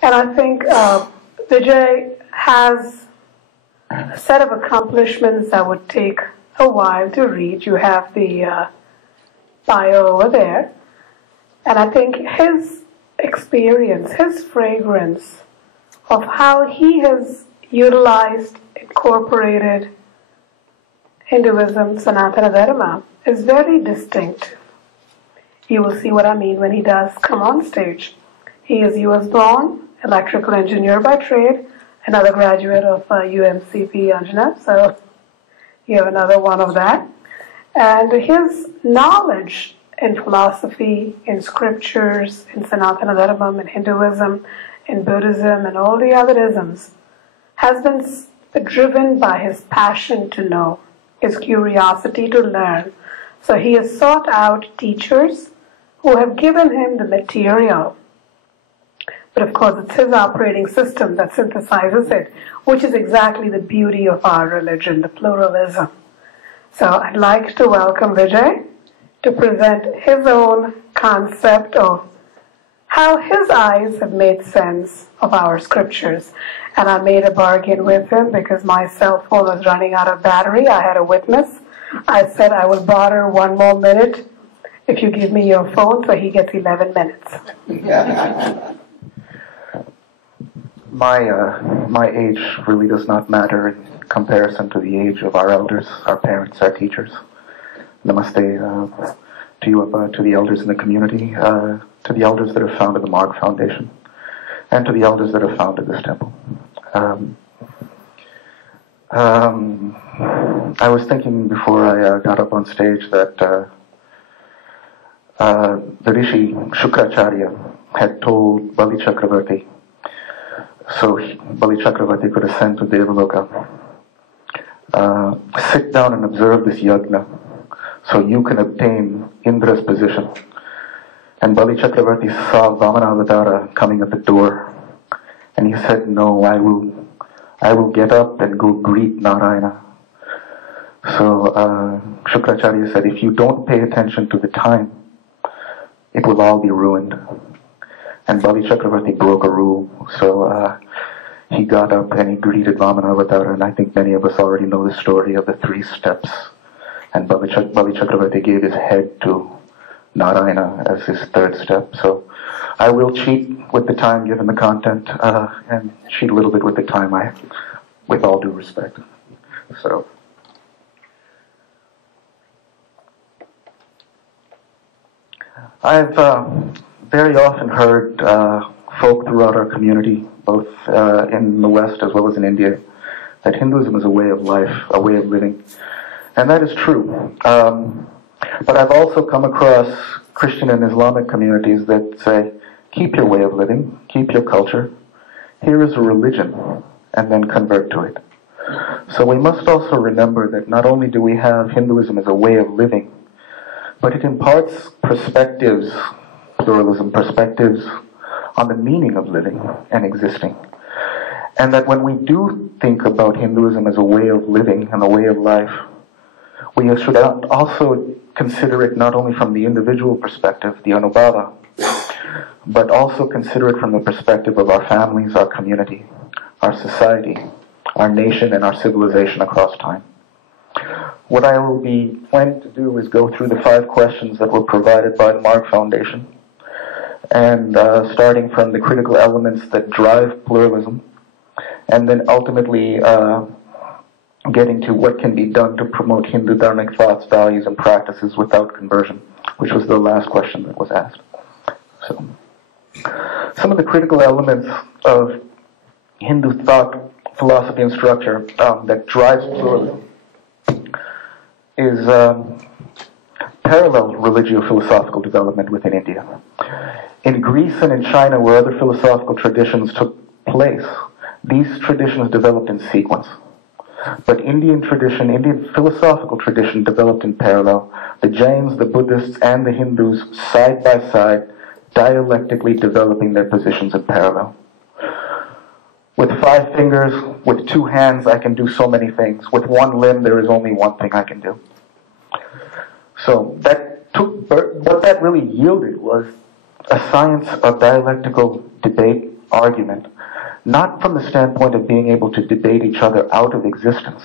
And I think Vijay has a set of accomplishments that would take a while to read. You have the bio over there. And I think his experience, his fragrance of how he has utilized, incorporated Hinduism, Sanatana Dharma, is very distinct. You will see what I mean when he does come on stage. He is US born, electrical engineer by trade, another graduate of UMCP Anjana, so you have another one of that. And his knowledge in philosophy, in scriptures, in Sanatana Dharma, in Hinduism, in Buddhism, and all the other isms, has been driven by his passion to know, his curiosity to learn. So he has sought out teachers who have given him the material. But of course, it's his operating system that synthesizes it, which is exactly the beauty of our religion, the pluralism. So I'd like to welcome Vijay to present his own concept of how his eyes have made sense of our scriptures. And I made a bargain with him because my cell phone was running out of battery. I had a witness. I said I will barter 1 more minute if you give me your phone, so he gets 11 minutes. My age really does not matter in comparison to the age of our elders, our parents, our teachers. Namaste to you, to the elders in the community, to the elders that have founded the Marg Foundation, and to the elders that have founded this temple. I was thinking before I got up on stage that the Rishi Shukracharya had told Bali Chakravarti, so Bali Chakravarti could ascend to Devaloka, sit down and observe this yajna, so you can obtain Indra's position. And Bali Chakravarti saw Vamanavatara coming at the door, and he said, no, I will get up and go greet Narayana. So Shukracharya said, if you don't pay attention to the time, it will all be ruined. And Bali Chakravarti broke a rule, so he got up and he greeted Vamanavatara, and I think many of us already know the story of the 3 steps. And Bali Chakravarti gave his head to Narayana as his 3rd step. So I will cheat with the time given the content, and cheat a little bit with the time, with all due respect. So I've very often heard folk throughout our community, both in the West as well as in India, that Hinduism is a way of life, a way of living. And that is true. But I've also come across Christian and Islamic communities that say, keep your way of living, keep your culture. Here is a religion, and then convert to it. So we must also remember that not only do we have Hinduism as a way of living, but it imparts perspectives, pluralism, perspectives on the meaning of living and existing. And that when we do think about Hinduism as a way of living and a way of life, we should also consider it not only from the individual perspective, the anubhava, but also consider it from the perspective of our families, our community, our society, our nation, and our civilization across time. What I will be planning to do is go through the 5 questions that were provided by the Marg Foundation, and starting from the critical elements that drive pluralism, and then ultimately getting to what can be done to promote Hindu dharmic thoughts, values, and practices without conversion, which was the last question that was asked. So, some of the critical elements of Hindu thought, philosophy, and structure that drives pluralism is parallel religio-philosophical development within India. In Greece and in China, where other philosophical traditions took place, these traditions developed in sequence. But Indian philosophical tradition developed in parallel. The Jains, the Buddhists, and the Hindus, side by side, dialectically developing their positions in parallel. With 5 fingers, with 2 hands, I can do so many things. With 1 limb, there is only one thing I can do. So what that really yielded was a science of dialectical debate argument, not from the standpoint of being able to debate each other out of existence,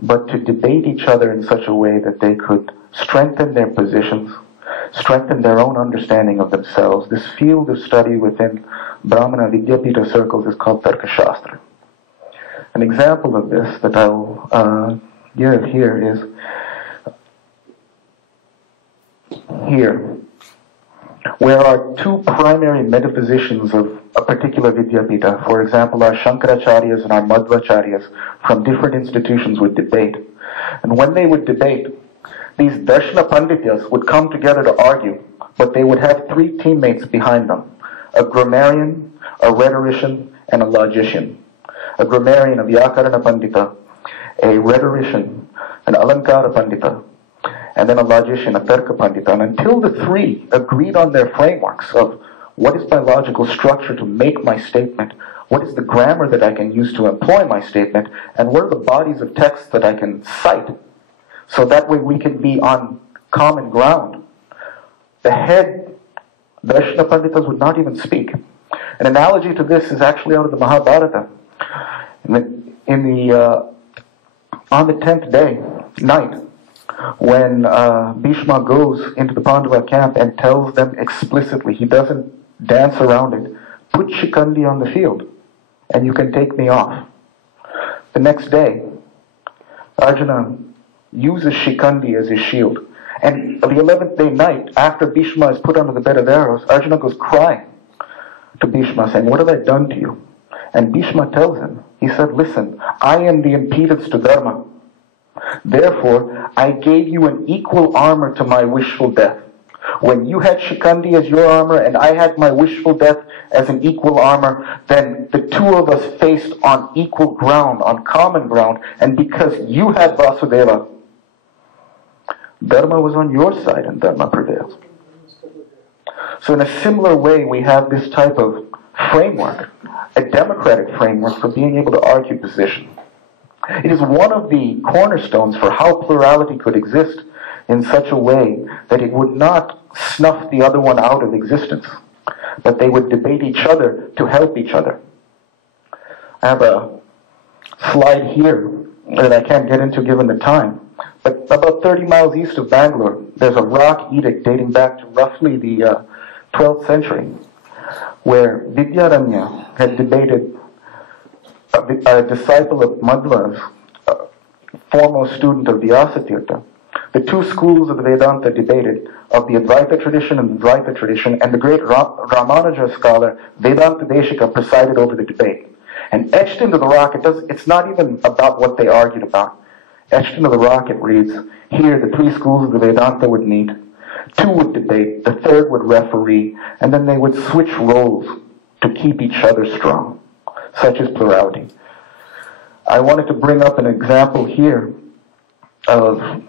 but to debate each other in such a way that they could strengthen their positions, strengthen their own understanding of themselves. This field of study within Brahmana Vidyapita circles is called Tarkashastra. An example of this that I'll give here is here, where our two primary metaphysicians of a particular Vidyapita, for example, our Shankaracharyas and our Madhvacharyas from different institutions would debate. And when they would debate, these Darshana Pandityas would come together to argue, but they would have three teammates behind them: a grammarian, a rhetorician, and a logician. A grammarian, a Vyakarana Pandita, a rhetorician, an Alankara Pandita, and then a logician, a Tarka Pandita. And until the three agreed on their frameworks of what is my logical structure to make my statement, what is the grammar that I can use to employ my statement, and what are the bodies of text that I can cite, so that way we can be on common ground, the head Darshana Panditas would not even speak. An analogy to this is actually out of the Mahabharata. On the 10th day, night, when Bhishma goes into the Pandava camp and tells them explicitly, he doesn't dance around it, put Shikandi on the field and you can take me off. The next day, Arjuna uses Shikandi as his shield. And on the 11th day night, after Bhishma is put under the bed of arrows, Arjuna goes crying to Bhishma saying, what have I done to you? And Bhishma tells him, he said, listen, I am the impedance to Dharma. Therefore, I gave you an equal armor to my wishful death. When you had Shikandi as your armor and I had my wishful death as an equal armor, then the two of us faced on equal ground, on common ground, and because you had Vasudeva, Dharma was on your side and Dharma prevails. So in a similar way, we have this type of framework, a democratic framework for being able to argue position. It is one of the cornerstones for how plurality could exist in such a way that it would not snuff the other one out of existence, but they would debate each other to help each other. I have a slide here that I can't get into given the time, but about 30 miles east of Bangalore, there's a rock edict dating back to roughly the 12th century, where Vidyaranya had debated a disciple of Madhva's, foremost student of Vyasatirtha. The two schools of the Vedanta debated, of the Advaita tradition and the Dvaita tradition, and the great Ramanuja scholar Vedanta Deshika presided over the debate. And etched into the rock, it's not even about what they argued about. Etched into the rock it reads, here the three schools of the Vedanta would meet, two would debate, the third would referee, and then they would switch roles to keep each other strong. Such is plurality. I wanted to bring up an example here of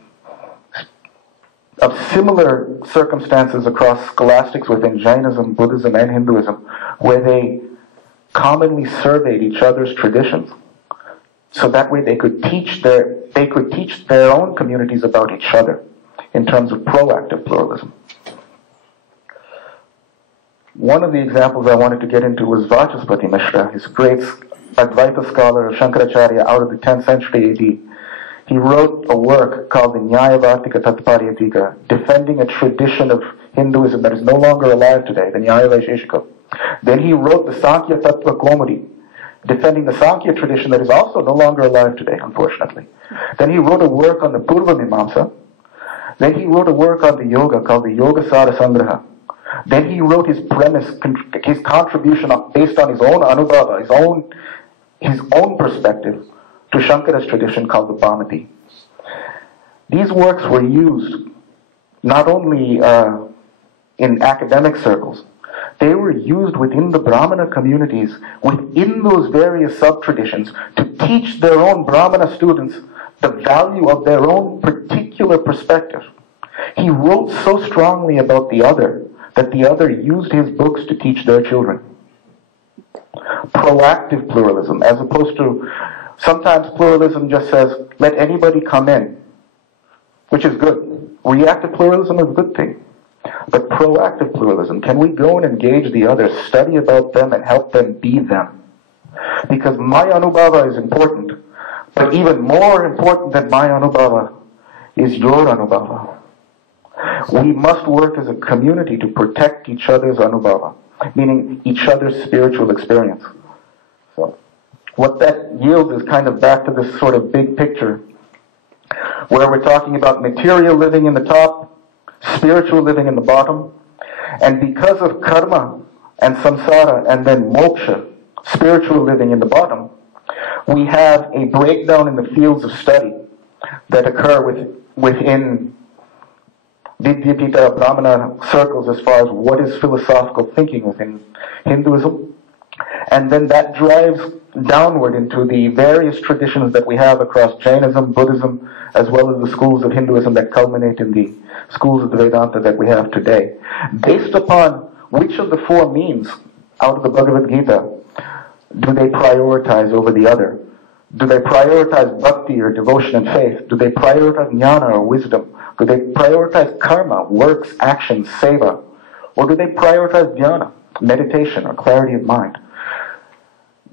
similar circumstances across scholastics within Jainism, Buddhism, and Hinduism, where they commonly surveyed each other's traditions, so that way they could teach their own communities about each other in terms of proactive pluralism. One of the examples I wanted to get into was Vachaspati Mishra, his great Advaita scholar of Shankaracharya out of the 10th century AD. He wrote a work called the Nyayavartika Tatparyatika, defending a tradition of Hinduism that is no longer alive today, the Nyaya Vaisheshika. Then he wrote the Sankhya Tattva Kaumudi, defending the Sankhya tradition that is also no longer alive today, unfortunately. Then he wrote a work on the Purva Mimamsa. Then he wrote a work on the yoga called the Yoga Sara Sangraha. Then he wrote his premise, his contribution based on his own anubhava, his own perspective to Shankara's tradition called the Bhamati. These works were used not only in academic circles, they were used within the Brahmana communities, within those various sub-traditions, to teach their own Brahmana students the value of their own particular perspective. He wrote so strongly about the other that the other used his books to teach their children. Proactive pluralism, as opposed to sometimes pluralism just says, let anybody come in, which is good. Reactive pluralism is a good thing. but proactive pluralism. Can we go and engage the others, study about them, and help them be them? Because my anubhava is important, but even more important than my anubhava is your anubhava. We must work as a community to protect each other's anubhava, meaning each other's spiritual experience. So, what that yields is kind of back to this sort of big picture, where we're talking about material living in the top, spiritual living in the bottom, and because of karma and samsara and then moksha, spiritual living in the bottom, we have a breakdown in the fields of study that occur within Vidyapita Brahmana circles as far as what is philosophical thinking within Hinduism. And then that drives downward into the various traditions that we have across Jainism, Buddhism, as well as the schools of Hinduism that culminate in the schools of the Vedanta that we have today. Based upon which of the four means out of the Bhagavad Gita do they prioritize over the other? Do they prioritize bhakti or devotion and faith? Do they prioritize jnana or wisdom? Do they prioritize karma, works, actions, seva? Or do they prioritize dhyana, meditation or clarity of mind?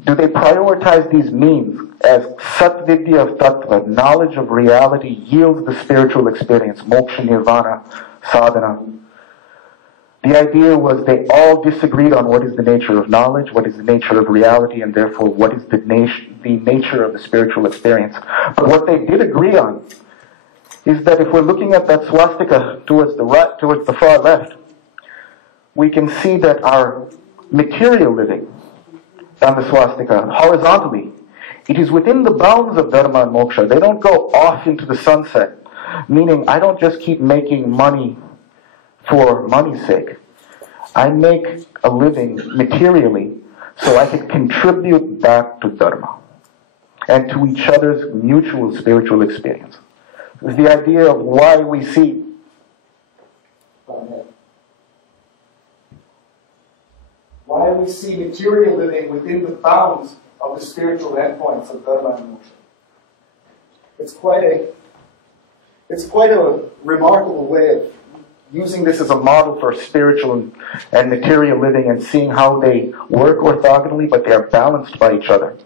Do they prioritize these means as satvidya of tattva, knowledge of reality yields the spiritual experience, moksha, nirvana, sadhana? The idea was they all disagreed on what is the nature of knowledge, what is the nature of reality, and therefore what is the nature of the spiritual experience. But what they did agree on is that if we're looking at that swastika towards the right, towards the far left, we can see that our material living on the swastika, horizontally, it is within the bounds of dharma and moksha. They don't go off into the sunset, meaning I don't just keep making money for money's sake. I make a living materially so I can contribute back to dharma and to each other's mutual spiritual experience. It's the idea of why we see material living within the bounds of the spiritual endpoints of dharma and moksha. It's quite a remarkable way of using this as a model for spiritual and material living and seeing how they work orthogonally, but they are balanced by each other.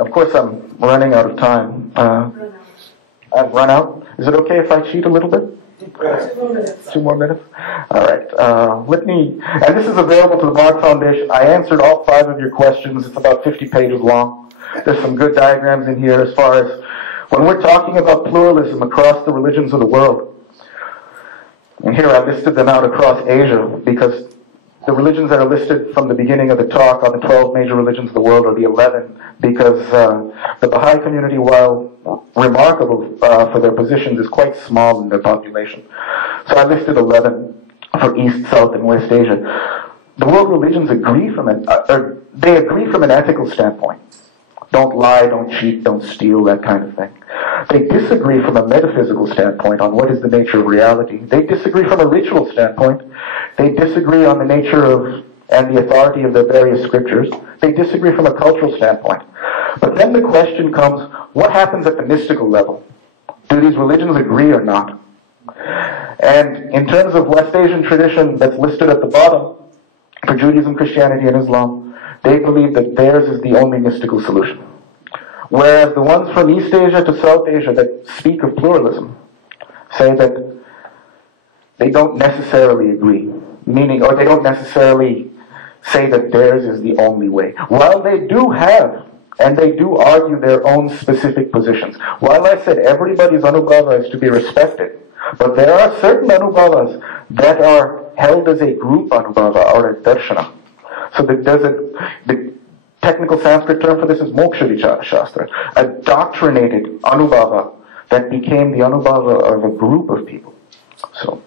Of course, I'm running out of time. I've run out. Is it okay if I cheat a little bit? 2 more minutes? All right. And this is available to the Marg Foundation. I answered all 5 of your questions. It's about 50 pages long. There's some good diagrams in here as far as when we're talking about pluralism across the religions of the world. And here I listed them out across Asia because the religions that are listed from the beginning of the talk on the 12 major religions of the world are the 11 because the Baha'i community, while remarkable for their positions, is quite small in their population. So I listed 11 for East, South, and West Asia. The world religions agree from they agree from an ethical standpoint. Don't lie, don't cheat, don't steal, that kind of thing. They disagree from a metaphysical standpoint on what is the nature of reality. They disagree from a ritual standpoint. They disagree on the nature of and the authority of their various scriptures. They disagree from a cultural standpoint. But then the question comes, what happens at the mystical level? Do these religions agree or not? And in terms of West Asian tradition that's listed at the bottom, for Judaism, Christianity, and Islam, they believe that theirs is the only mystical solution. Whereas the ones from East Asia to South Asia that speak of pluralism say that they don't necessarily agree, or they don't necessarily say that theirs is the only way. While they do have, and they do argue their own specific positions. While I said everybody's anubhava is to be respected, but there are certain anubhavas that are held as a group anubhava or a darshana. So the technical Sanskrit term for this is moksha vichara shastra, a doctrinated anubhava that became the anubhava of a group of people. So,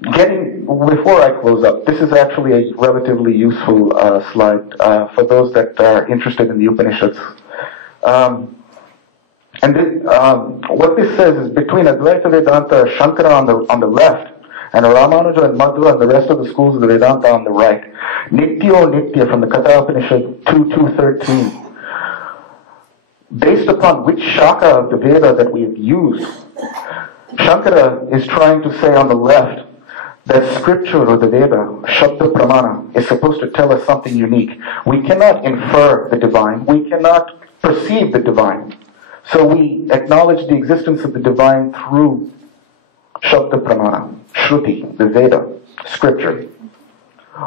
before I close up, this is actually a relatively useful slide for those that are interested in the Upanishads. What this says is between Advaita Vedanta, Shankara on the left, and Ramanuja and Madhva and the rest of the schools of the Vedanta on the right. Nityo Nitya from the Katha Upanishad 2.2.13. based upon which shaka of the Veda that we have used. Shankara is trying to say on the left that scripture or the Veda, Shabda Pramana, is supposed to tell us something unique. We cannot infer the divine. We cannot perceive the divine. So we acknowledge the existence of the divine through Shabda Pramana, Shruti, the Veda, scripture.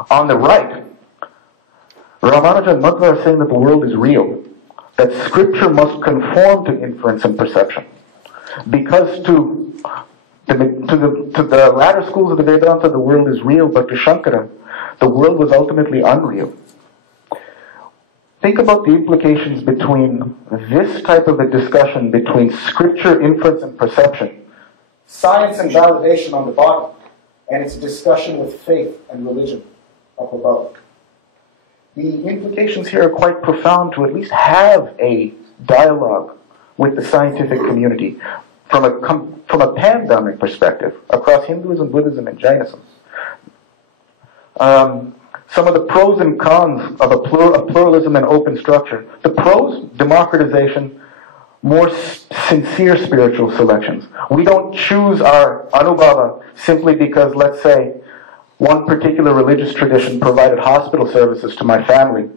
On the right, Ramanuja and Madhva are saying that the world is real, that scripture must conform to inference and perception. Because to the latter schools of the Vedanta, the world is real, but to Shankara, the world was ultimately unreal. Think about the implications between this type of a discussion between scripture, inference, and perception, science and validation on the bottom, and it's a discussion with faith and religion up above. The implications here are quite profound to at least have a dialogue with the scientific community from a pandemic perspective across Hinduism, Buddhism, and Jainism. Some of the pros and cons of a pluralism and open structure. The pros, democratization, more sincere spiritual selections. We don't choose our anubhava simply because, let's say, one particular religious tradition provided hospital services to my family,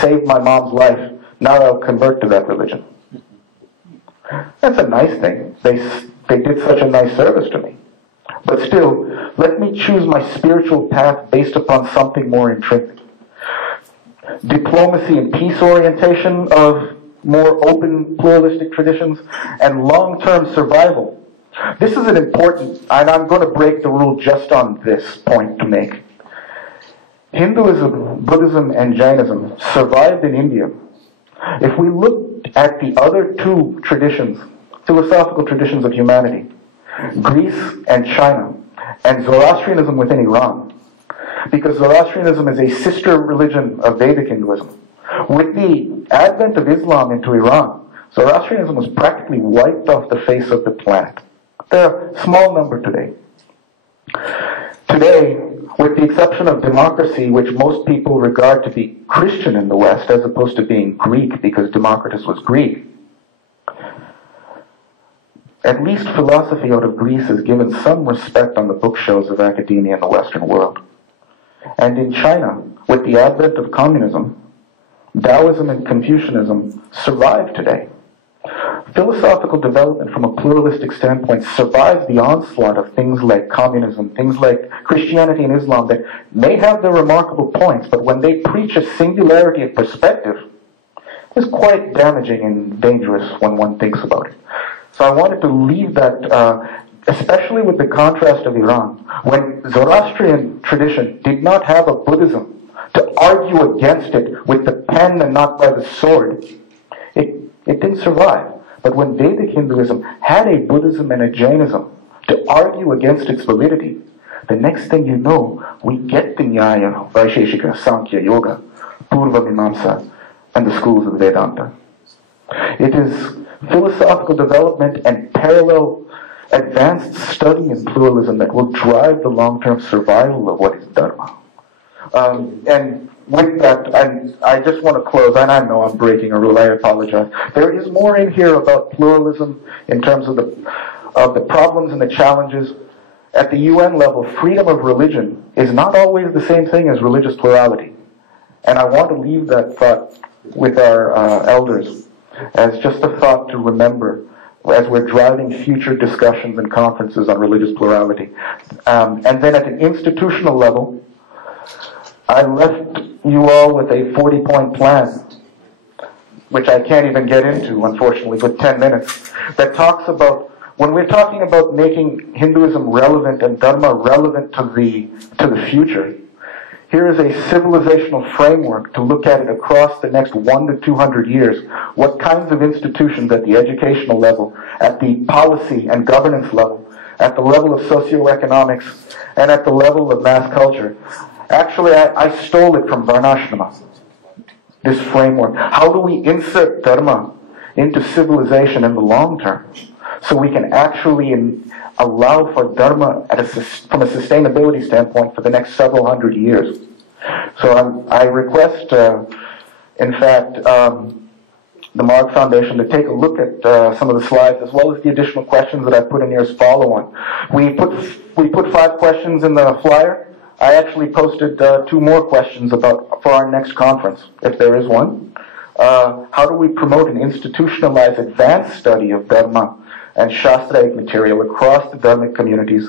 saved my mom's life, now I'll convert to that religion. That's a nice thing. They did such a nice service to me. But still, let me choose my spiritual path based upon something more intrinsic. Diplomacy and peace orientation of more open pluralistic traditions, and long-term survival. This is an important, and I'm going to break the rule just on this point to make. Hinduism, Buddhism, and Jainism survived in India. If we look at the other two traditions, philosophical traditions of humanity, Greece and China, and Zoroastrianism within Iran, because Zoroastrianism is a sister religion of Vedic Hinduism. With the advent of Islam into Iran, Zoroastrianism was practically wiped off the face of the planet. They're a small number today. Today, with the exception of democracy, which most people regard to be Christian in the West, as opposed to being Greek, because Democritus was Greek, at least philosophy out of Greece is given some respect on the bookshelves of academia in the Western world. And in China, with the advent of communism, Taoism and Confucianism survive today. Philosophical development from a pluralistic standpoint survives the onslaught of things like communism, things like Christianity and Islam that may have their remarkable points, but when they preach a singularity of perspective, it's quite damaging and dangerous when one thinks about it. So I wanted to leave that, especially with the contrast of Iran, when Zoroastrian tradition did not have a Buddhism to argue against it with the pen and not by the sword. It didn't survive. But when Vedic Hinduism had a Buddhism and a Jainism to argue against its validity, the next thing you know, we get the Nyaya, Vaisheshika, Sankhya, Yoga, Purva Mimamsa, and the schools of Vedanta. It is philosophical development and parallel advanced study in pluralism that will drive the long-term survival of what is Dharma. And with that, I just want to close, and I know I'm breaking a rule, I apologize. There is more in here about pluralism in terms of the problems and the challenges. At the UN level, freedom of religion is not always the same thing as religious plurality. And I want to leave that thought with our elders as just a thought to remember as we're driving future discussions and conferences on religious plurality. And then at an institutional level, I left you all with a 40-point plan, which I can't even get into, unfortunately, with 10 minutes, that talks about, when we're talking about making Hinduism relevant and Dharma relevant to the future, here is a civilizational framework to look at it across the next 100 to 200 years. What kinds of institutions at the educational level, at the policy and governance level, at the level of socioeconomics, and at the level of mass culture. Actually, I stole it from Varnashrama, this framework. How do we insert Dharma into civilization in the long term so we can actually allow for Dharma from a sustainability standpoint for the next several hundred years? So I request, in fact, the Marg Foundation to take a look at some of the slides, as well as the additional questions that I put in here as follow-on. We put 5 questions in the flyer. I actually posted 2 more questions for our next conference, if there is one. How do we promote and institutionalize advanced study of Dharma and Shastraic material across the Dharmic communities,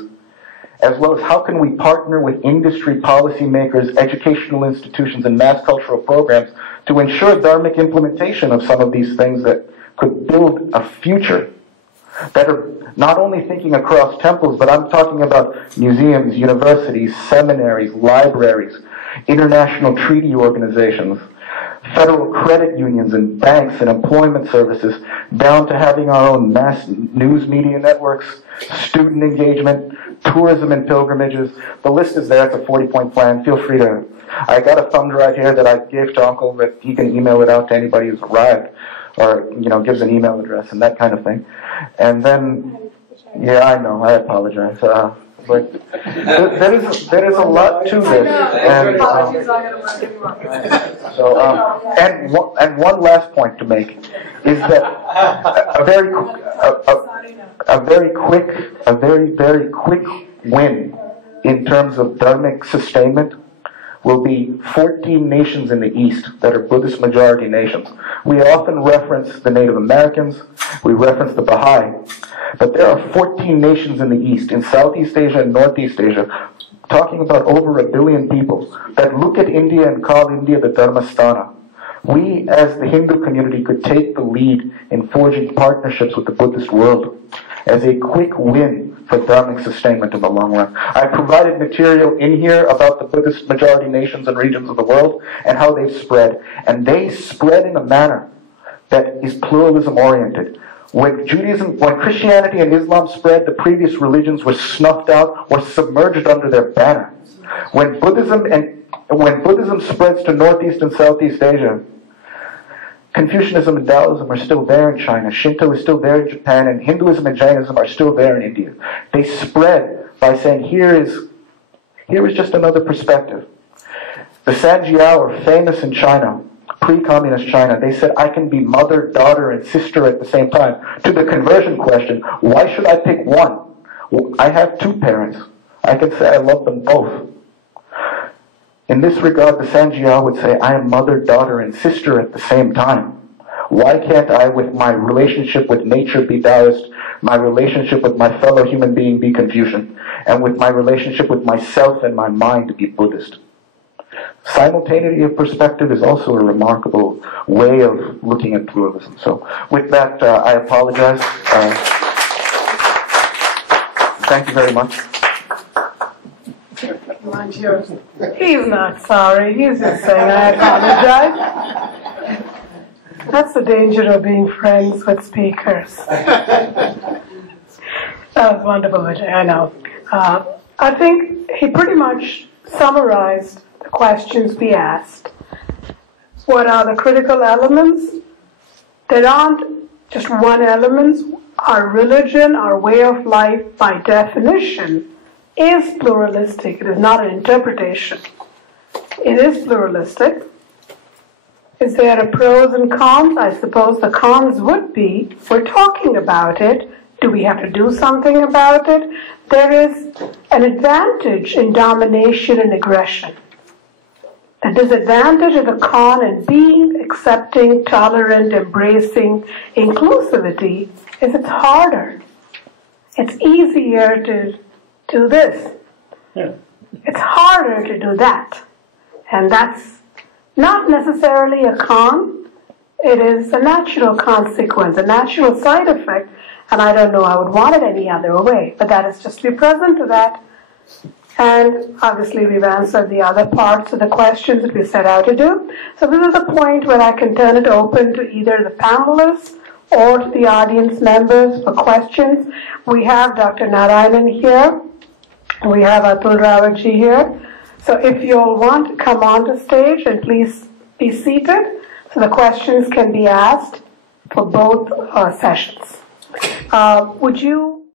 as well as how can we partner with industry policymakers, educational institutions, and mass cultural programs to ensure Dharmic implementation of some of these things that could build a future that are not only thinking across temples, but I'm talking about museums, universities, seminaries, libraries, international treaty organizations, federal credit unions and banks and employment services, down to having our own mass news media networks, student engagement, tourism and pilgrimages. The list is there. It's a 40-point plan. Feel free to... I got a thumb drive here that I gave to Uncle that he can email it out to anybody who's arrived, or, gives an email address and that kind of thing. And then, yeah, I know, I apologize. But there is a lot to this. And one last point to make is that a very quick win in terms of Dharmic sustainment will be 14 nations in the East that are Buddhist majority nations. We often reference the Native Americans, we reference the Baha'i, but there are 14 nations in the East, in Southeast Asia and Northeast Asia, talking about over 1 billion people, that look at India and call India the Dharmasthana. We, as the Hindu community, could take the lead in forging partnerships with the Buddhist world as a quick win for Dharmic sustainment in the long run. I provided material in here about the Buddhist majority nations and regions of the world and how they've spread. And they spread in a manner that is pluralism oriented. When Christianity and Islam spread, the previous religions were snuffed out or submerged under their banner. When Buddhism spreads to Northeast and Southeast Asia, Confucianism and Taoism are still there in China, Shinto is still there in Japan, and Hinduism and Jainism are still there in India. They spread by saying, here is just another perspective. The Sanjiao are famous in China, pre-communist China. They said, I can be mother, daughter, and sister at the same time. To the conversion question, why should I pick one? Well, I have 2 parents. I can say I love them both. In this regard, the Sanjiao would say, I am mother, daughter, and sister at the same time. Why can't I, with my relationship with nature, be Taoist, my relationship with my fellow human being be Confucian, and with my relationship with myself and my mind be Buddhist? Simultaneity of perspective is also a remarkable way of looking at pluralism. So, with that, I apologize. Thank you very much. He's not sorry. He's just saying, I apologize. That's the danger of being friends with speakers. That was wonderful, Vijay, I know. I think he pretty much summarized the questions we asked. What are the critical elements? There aren't just one element. Our religion, our way of life, by definition, is pluralistic. It is not an interpretation. It is pluralistic. Is there a pros and cons? I suppose the cons would be, we're talking about it. Do we have to do something about it? There is an advantage in domination and aggression. The disadvantage of the con in being accepting, tolerant, embracing inclusivity is it's harder. It's easier to do this. Yeah. It's harder to do that. And that's not necessarily a con. It is a natural consequence, a natural side effect, and I don't know I would want it any other way. But that is just to be present to that. And obviously we've answered the other parts of the questions that we set out to do. So this is a point where I can turn it open to either the panelists or to the audience members for questions. We have Dr. Narayanan here. We have Atul Rawaji here. So if you all want to come onto stage, and please be seated so the questions can be asked for both sessions. Would you